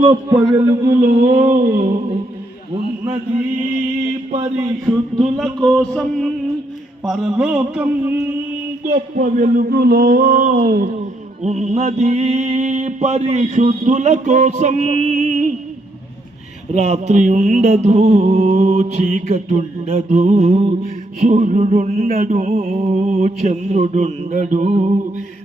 గొప్ప వెలుగులో ఉన్నది పరిశుద్ధుల కోసం. పరలోకం గొప్ప వెలుగులో ఉన్నది పరిశుద్ధుల కోసం. రాత్రి ఉండదు చీకటుండదు సూర్యుడుండడు చంద్రుడుండడు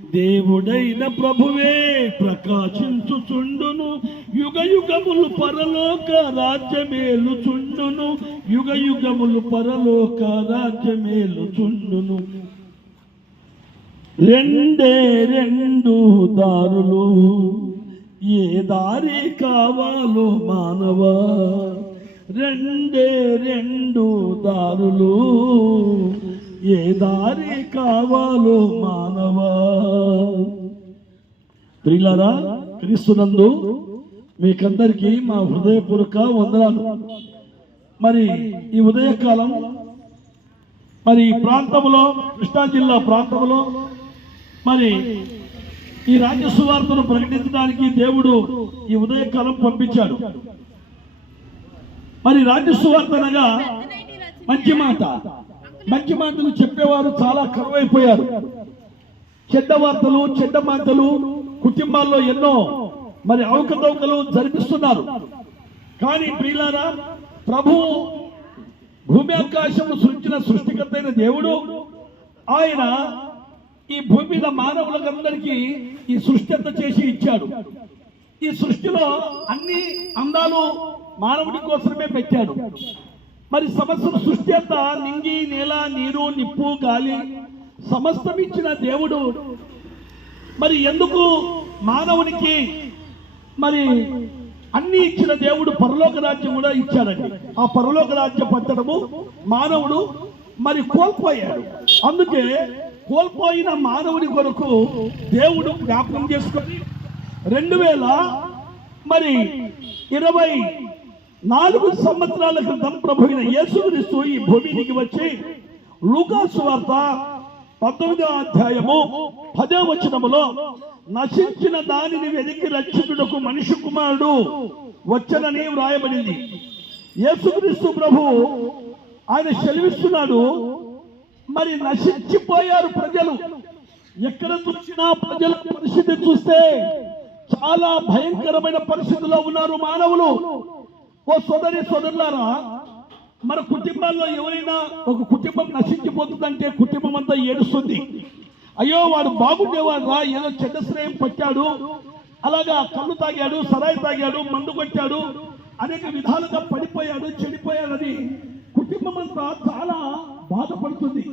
దేవుడైన ప్రభువే ప్రకాశించుచుండును యుగ యుగములు పరలోక రాజ్యమేలు చుండును యుగ యుగములు పరలోక రాజ్యమేలు చుండును రెండే రెండు దారులు ఏ దారి కావాలో మానవ రెండే రెండు దారులు ఏ దారి కావాలో మానవా? ప్రియులారా క్రీస్తునందు మీకందరికీ మా హృదయపూర్వక వందనాలు. మరి ఈ ఉదయకాలం మరి ఈ ప్రాంతంలో కృష్ణా జిల్లా ప్రాంతంలో మరి ఈ రాజ్య సువార్తను ప్రకటించడానికి దేవుడు ఈ ఉదయకాలం పంపించాడు. మరి రాజ్య సువార్త అనగా మంచి మాట. మంచి మాటలు చెప్పేవారు చాలా కరువైపోయారు. చెడ్డ వార్తలు చెడ్డ మాటలు కుటుంబాల్లో ఎన్నో మరి అవకతవకలు జరిపిస్తున్నారు. కానీ ప్రియులారా ప్రభు భూమి ఆకాశము సృష్టించిన సృష్టికర్త అయిన దేవుడు ఆయన ఈ భూమి మీద మానవులకందరికీ ఈ సృష్టి అంత చేసి ఇచ్చాడు. ఈ సృష్టిలో అన్ని అందాలు మానవుడి కోసమే పెట్టాడు. మరి సమస్తం సృష్టి అంతా నింగి నేల నీరు నిప్పు గాలి సమస్తం ఇచ్చిన దేవుడు. మరి ఎందుకు మానవునికి మరి అన్ని ఇచ్చిన దేవుడు పరలోక రాజ్యం కూడా ఇచ్చాడండి. ఆ పరలోక రాజ్యం పట్టడము మానవుడు మరి కోల్పోయాడు. అందుకే కోల్పోయిన మానవుడి కొరకు దేవుడు జ్ఞాపకం చేసుకొని రెండు వేల మరి ఇరవై నాలుగు సంవత్సరాల క్రితం ప్రభుత్వ యేసుక్రీస్తు ఈ భూమికి వచ్చి లూకాసు వార్త పంతొమ్మిదవ అధ్యాయము పదో వచనములో నశించిన దానిని వెతికి రక్షితుడకు మనిషి కుమారుడు వచ్చనని వ్రాయబడింది. యేసుక్రీస్తు ప్రభు ఆయన సెలవిస్తున్నాడు మరి నశించిపోయారు ప్రజలు. ఎక్కడ చూసినా ప్రజల పరిస్థితి చూస్తే చాలా భయంకరమైన పరిస్థితిలో ఉన్నారు మానవులు. ఓ సోదరి సోదరులారా మన కుటుంబాల్లో ఎవరైనా ఒక కుటుంబం నశించిపోతుందంటే కుటుంబం అంతా ఏడుస్తుంది. అయ్యో వాడు బాగుండేవాడు రా ఏదో చెడ్డ శ్రేయం పట్టాడు అలాగా కళ్ళు తాగాడు సరాయి తాగాడు మందు కొట్టాడు అనేక విధాలుగా పడిపోయాడు చెడిపోయాడని కుటుంబం అంతా చాలా బాధపడుతుంది.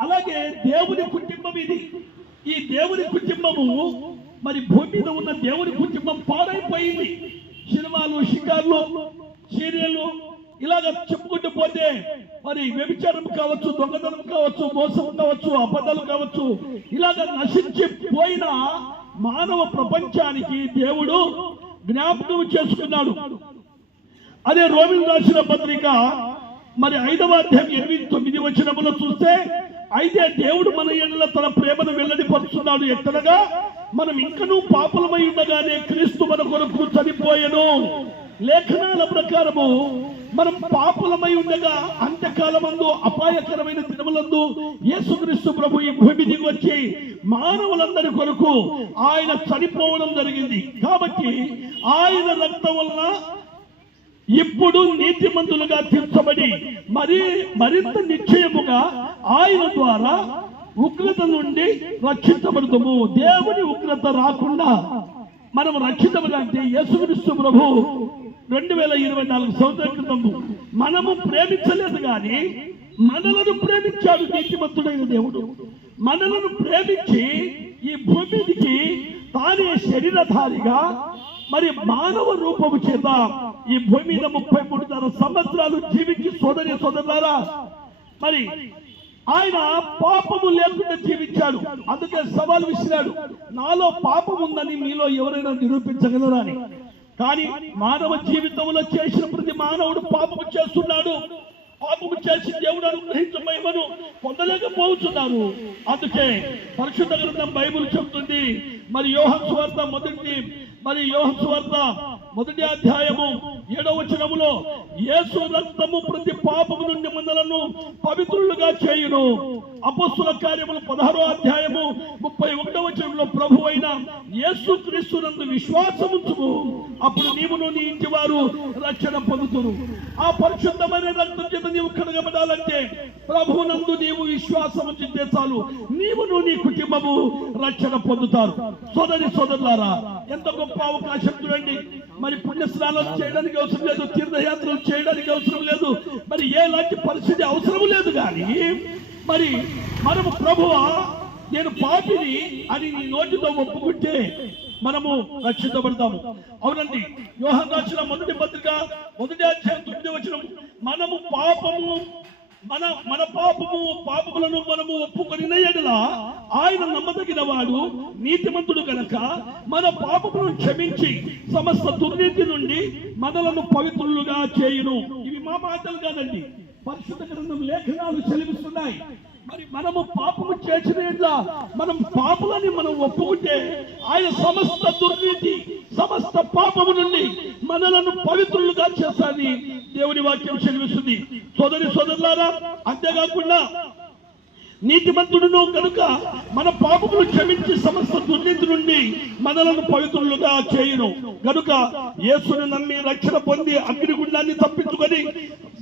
అలాగే దేవుని కుటుంబం ఇది. ఈ దేవుని కుటుంబము మరి భూమి మీద ఉన్న దేవుని కుటుంబం పాడైపోయింది. సినిమాలు షికార్లు సీరియళ్ళు ఇలాగ చెప్పుకుంటూ పోతే మరి వ్యభిచారం కావచ్చు దొంగతనం కావచ్చు మోసం కావచ్చు అబద్ధాలు కావచ్చు ఇలాగ నశించిపోయిన మానవ ప్రపంచానికి దేవుడు జ్ఞాపకం చేసుకున్నాడు. అదే రోమిల్ రాసిన పత్రిక మరి ఐదవ అధ్యాయం ఎనిమిది తొమ్మిది వచ్చినప్పుడు చూస్తే అయితే దేవుడు మన ఎడల తన ప్రేమను వెల్లడిపరుచున్నాడు ఎక్కడగా మనం ఇంకనూ పాపలమై ఉండగానే క్రీస్తు మన కొరకు చనిపోయాను. లేఖనాల ప్రకారము మనం పాపులమై ఉండగా అంత్యకాలమందు అపాయకరమైన దినములందు యేసుక్రీస్తు ప్రభు ఈ భూమి దిగి వచ్చి మానవులందరి కొరకు ఆయన చనిపోవడం జరిగింది. కాబట్టి ఆయన రక్తం వలన ఇప్పుడు నీతిమంతులుగా తీర్చబడి మరి మరింత నిశ్చయముగా ఆయన ద్వారా ఉగ్రత నుండి రక్షించబడతాము దేవుని ఉగ్రత రాకుండా మనం రక్షితముగా యేసుక్రీస్తు ప్రభు రెండు వేల ఇరవై నాలుగు సంవత్సరాల క్రితం మనము ప్రేమించలేదు కానీ మనలను ప్రేమించాడు నీతిమంతుడైన దేవుడు. మనలను ప్రేమించి ఈ భూమికి తానే శరీరధారిగా మరి మానవ రూపము చేత ఈ భూమి మీద ముప్పై మూడున్నర సంవత్సరాలు జీవించి సోదరి సోదరులారా మరి ఆయన పాపము లేకుండా జీవించాడు. అందుకే సవాల్ విసిరాడు. నాలో పాపం ఉందని మీలో ఎవరైనా నిరూపించగలరా అని? కానీ మానవ జీవితంలో చేసిన ప్రతి మానవుడు పాపము చేస్తున్నాడు. పాపము చేసి దేవుడు అనుగ్రహించమని పొందలేకపోతున్నారు అందుకే పరిశుద్ధ గ్రంథం బైబుల్ చెప్తుంది. మరి యోహన్ స్వార్థ మొదటి మరి యోహన్ స్వార్థ మొదటి అధ్యాయము ఏడవ వచనములో యేసు రక్తము ప్రతి పాపము నుండి మనలను పవిత్రులుగా చేయును. అపస్సుల కార్యములు పదహారో అధ్యాయము ముప్పై ఒకటవ వచనంలో ప్రభు అయిన యేసు క్రీస్తునందు విశ్వాసముంచుము. అప్పుడు నీవును నీ ఇంటి వారు రక్షణ పొందుతురు. ఆ పరిశుద్ధమైన రక్తం చేత నీవు కడగబడాలంటే ప్రభువునందు నీవు విశ్వాసం ఉంచితే చాలు. నీవును నీ కుటుంబము రక్షణ పొందుతారు. సోదరి సోదరులారా ఎంత గొప్ప అవకాశం చూడండి. మరి పుణ్యస్నానం చేయడానికి అవసరం లేదు తీర్థయాత్రలు చేయడానికి అవసరం లేదు. మరి ఎలాంటి పరిస్థితి అవసరం లేదు కానీ మరి మనము ప్రభువా నేను పాపిని అని నీ నోటితో ఒప్పుకుంటే మనము రక్షించబడతాము. అవునండి. యోహన్ రాసిన మొదటి పత్రిక మొదటి అధ్యాయం తొమ్మిది వచ్చిన మనము పాపము మన మన పాపము పాపములను మనము ఒప్పుకొని ఎడల ఆయన నమ్మదగిన వాడు నీతిమంతుడు గనక మన పాపములను క్షమించి సమస్త దుర్నీతి నుండి మనలను పవిత్రులుగా చేయును. ఇవి మా మాటలు కాదండి. పరిశుద్ధ గ్రంథం లేఖనాలు చెలిపిస్తున్నాయి మరి మనము పాపము చేసిన మనం పాపులని మనం ఒప్పుకుంటే ఆయన సమస్త దుర్నీతి సమస్త పాపము నుండి మనలను పవిత్రులుగా చేస్తాని దేవుని వాక్యం చెల్లిస్తుంది సోదరి అంతేకాకుండా నీతిమంతుడును కనుక మన పాపములు క్షమించి సమస్త దుర్నీతి నుండి మనలను పవిత్రులుగా చేయును. కనుక యేసుని నమ్మి రక్షణ పొంది అగ్నిగుండాన్ని తప్పించుకొని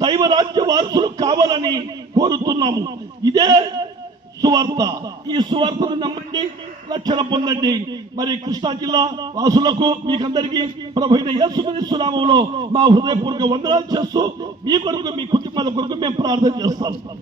దైవరాజ్య వారసులు కావాలని కోరుతున్నాము. ఇదే సువార్త. ఈ సువార్తను నమ్మండి రక్షణ పొందండి. మరి కృష్ణా జిల్లా వాసులకు మీకందరికీ ప్రభు అయిన మా హృదయపూర్వక వందనాలు చేస్తూ మీ కొరకు మీ కుటుంబాల కొరకు మేము ప్రార్థన చేస్తాం.